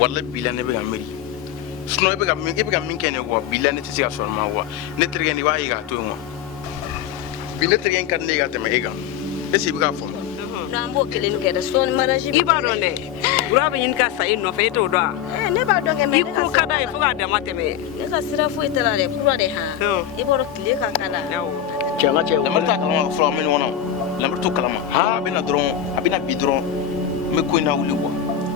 walla bila ne be ga meri suno be ga min kene ko bila ne tisi ga so ma wa ne tergen ni wa yi ga to mo bi ne tergen kan ne ga te me ga e se bi ga fo Nambo kelen ke da son maraji ibaro ne urabe yin ka sai no fe to do ne ba don ke me ko kada e fuga da mateme ne ka sira fo itala le kura de ha ibaro kile ka kala Jangan cewek. la marta kalama fo men wona la marto kalama ha abina dron abina bidron me ko na wuli ko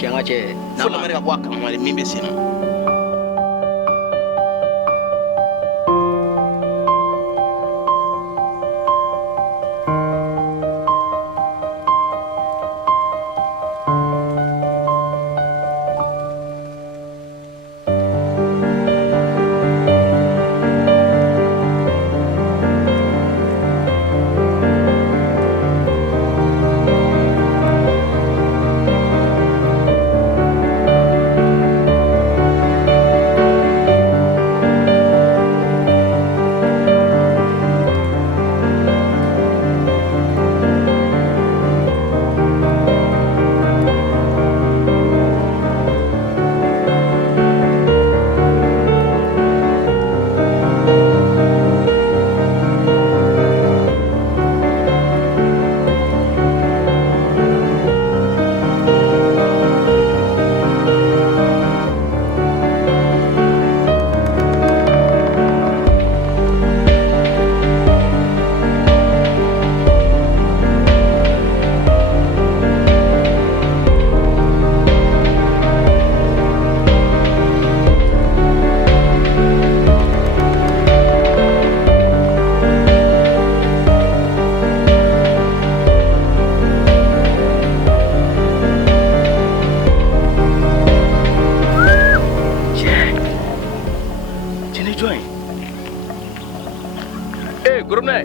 Jangan cewek. fo la mari ko kalama le min be sina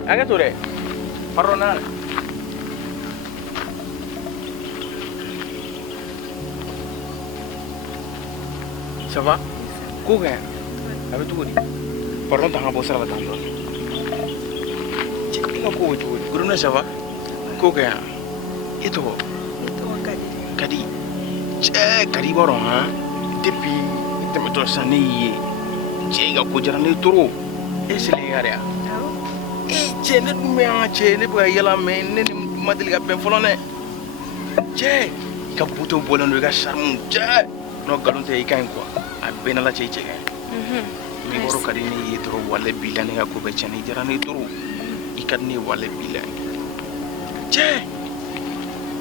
Angkat tu deh, Marona. Ça va? Quoi? Avec tout dit. Pardon, t'as un beau salaire là. Tu connais quoi tu? Marona, ça va? Quoi? Et toi? Kadi. Kadi baron, hein? Depuis, tu me dois s'en aller. J'ai gagné pour ne trop. Et c'est les gars. Che ne dum ya che ne ba yala me ne madil ga ben folone che ka buto bolon ga charm che no galunte ikan ko a benala che che mi boro kadi ni yitro wala bilane ga ko be che ni jara ni turu ikan ni wala bilane che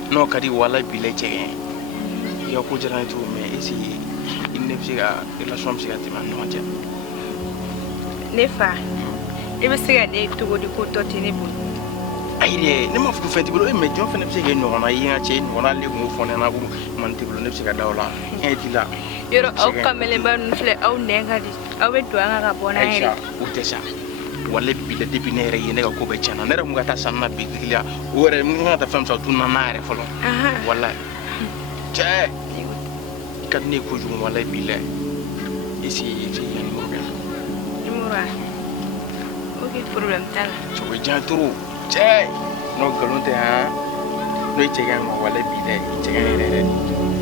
no kadi wala bilane che ya ko jara ni turu me esi inne psiga relation psiga ti man no che nefa ebe siga ne to di ko to tini bu ayre ne ma fu fenti bulo e me jon fene psiga no na yinga che no na le mo fone na bu man ti bulo ne psiga dawla e ti la yoro au kamele ba nu fle au nenga di au be to anga ga bona aisha utesa wala bile de binere yene ga ko be chana ne ra mu ga ta sanna bi dilia ore mu ga ta fam sa tunna na re folo wala che kan ne ko jum wala bile isi je yani mo be imura oke problem tal so we ja turu che no galonte ha no che ga mo wala bile che ga ne re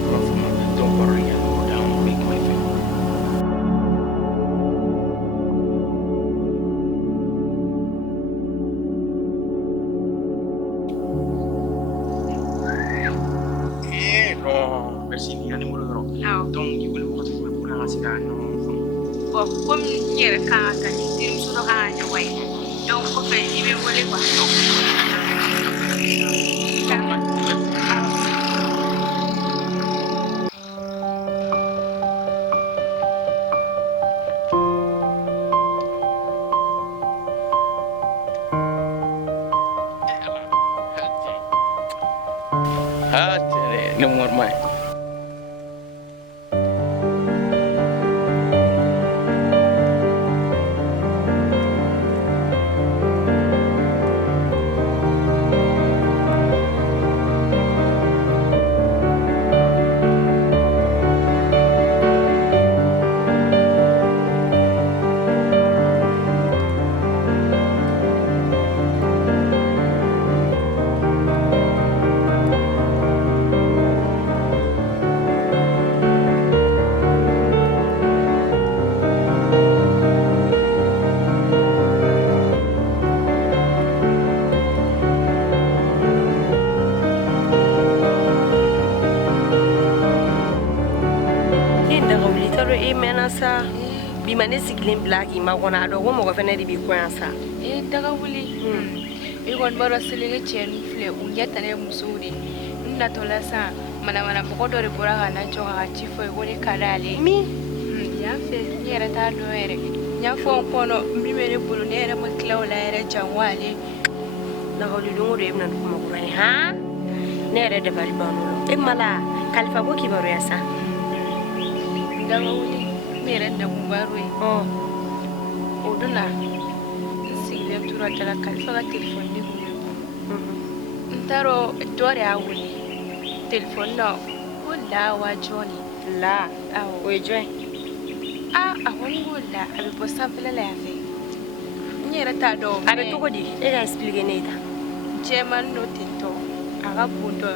ma fu ma to corria no da un big my fe no merci ni ani mo ro donc il voulait voir que me pour la sika no bon comme ñere ka ka ni tim su do ka ñu way donc ko fe ni be wolé quoi no more mai Inda gauli taro menasa bimane siglin black ma gona do go mo go fene di bi kwansa daga wuli gon baro silinge chen fle unya tane musuri nda tolasa mana boko do rebora kana choka chifo igoni kalale mi ya fe yera ta do ere nya fo kono mbimere bulu ne era maklawla era janwale na gauli do ngore emna ko mo ko ha ne era de bari banu e mala kalfa go ki baro yasa daga wuli mere da mubarwe oduna siglem tura tala kalfa ga telefon ni ko ntaro dore awuli telefon no wala wa joni la o join awon wala abi po sample la yafe nyera ta do abe to godi e ga explique neta jeman no tinto aga bundo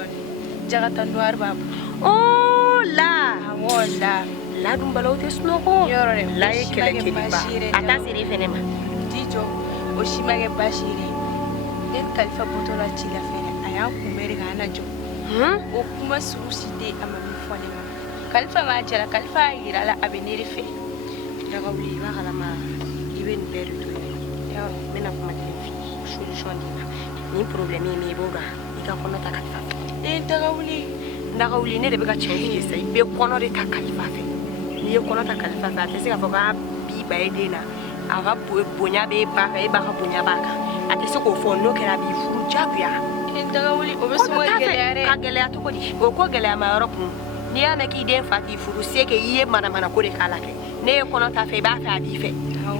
jaga tan doar babu la wala la dum balote snoko yorore la e kele kele ba ata siri fenema dijo o shimage bashiri den kalfa botola chila fene aya kumere kana jo o kuma surusi de amami fone ma kalfa ma jara kalfa irala abenere fe daga wuli ba kala ma iben beru to yo mena kuma tefi solution ni problème me boga ika kono ta kalfa daga wuli ne de be ka change sai be kono de ta kalfa fe ni kono ta kalfa fa te se ka foka bi ba edena aga bonya be ba ka e ba ka bonya ba ka ate se ko fo no kera bi furu jabuya daga wuli o be so gelare ka gelaya to ko di o ko gelaya ma europe ni ya na ki den fati furu se ke yiye mana ko de kala ke ne kono ta fe ba fa bi fe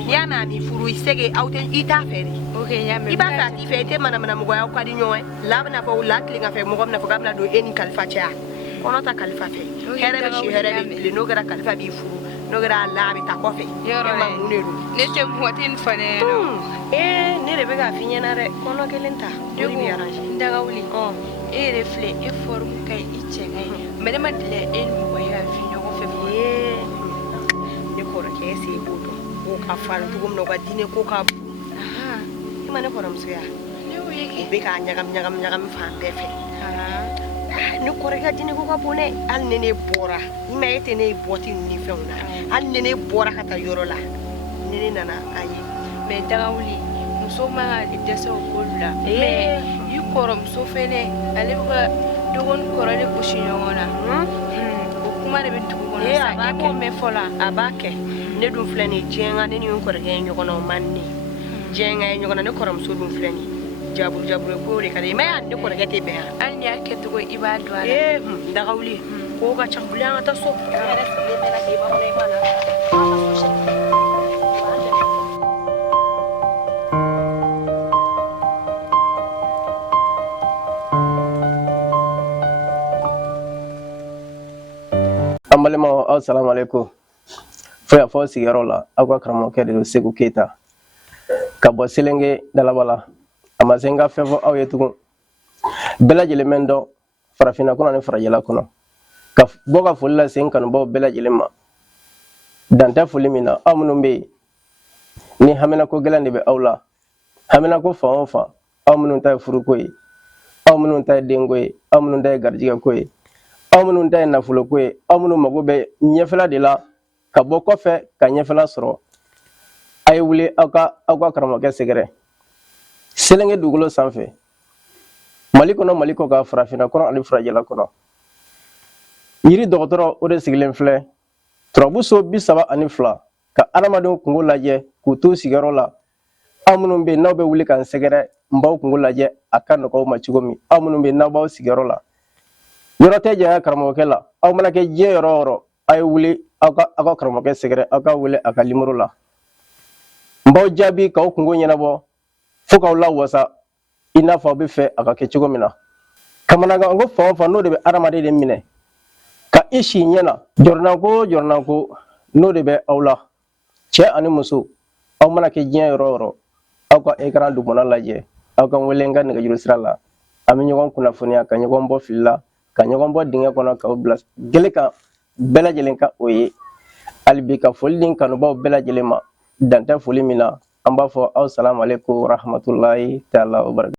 ni ya na mi furu se ke auten ita fe ri okay ya me iba fa ti fe te mana mo ya ko di nyoe labna fa wala klinga fe mo gomna fa gamna do eni kalfa cha kono ta kalfa fe here be shi here be le no gara kalfa bi furu no gara labi ta ko fe ma munelu ne te motin fane ne re be ga finya na re kono kelenta do bi arrange daga wuli refle e form kai ichengai mele madle en mo ya finyo ko fe ne ko ra ke se boto ko ka fala to gomno ga dine ko ka imane ko ram suya ne o yake be ka nyagam fa be fe ne ko ra ga dine ko ka bone al ne bora ima ete ne boti ni fe una al ne bora ka ta yoro la ne nana ayi me daga wuli muso ma li deso ko la me korom so fene ale buka dogon korale ko shinyona o kuma de bintu ko na sa e ko me fola abake ne dum flani jenga ne ni ko rege nyogona manni jenga nyogona ne korom so dum flani jabul ko re kale me an de ko rege te be an ya ke to ko ibadu ala daga wuli ko ga chambulia ta so re le me na ke ba ko ne mana Ambalema assalamu alaikum. Foya fo sigaro la akwa kramo ke de Segu Keita. Ka bo selenge dalabala. Amazenga fefo aw yetugo. Bela jele mendo farafina kuna ne farajela kuna. Ka boga fulla sen kan bo bela jele ma. Danta fulimina amunumbe. Ni hamena ko gelande be awla. Hamena ko fa amunun tay furukoy. Amunun tay dengoy, amunun tay garjiga koy. Amunun tay nafulo koy amunu mago be nyefela de la ka bo kofe ka nyefela soro ay wuli aka karamo ke segere selenge dugulo sanfe maliko ka farafina kono ali frajela kono yiri dogotoro o de sigilen fle trobu so bisaba ani fla ka aramado kungo laje ku to sigaro la amunun be nawbe wuli kan segere mbaw kungo laje akan ko ma cigomi amunun be nawbaw sigaro la yorote jaya karamo la aw mana ke je yoro ay wuli aka karamo ke segere aka wuli aka limuru la mbaw jabi ka kungo nyana bo fuka la wasa ina fa be fe aka ke cigo mina kamana ga ngo fa no de be aramade de mine ka ishi nyana jorna ko no de be awla che ani musu aw mana ke je yoro aka ekran du mona laje aka wuli nga ne juru sirala ami nyogon kuna funia ka nyogon bo filla ka nyogon bo dinga kono ka oblas gele ka bela jelen ka oye albi ka folin kanu ba bela jelema danta folimina amba fo assalamu alaikum rahmatullahi ta'ala wa barakatuh.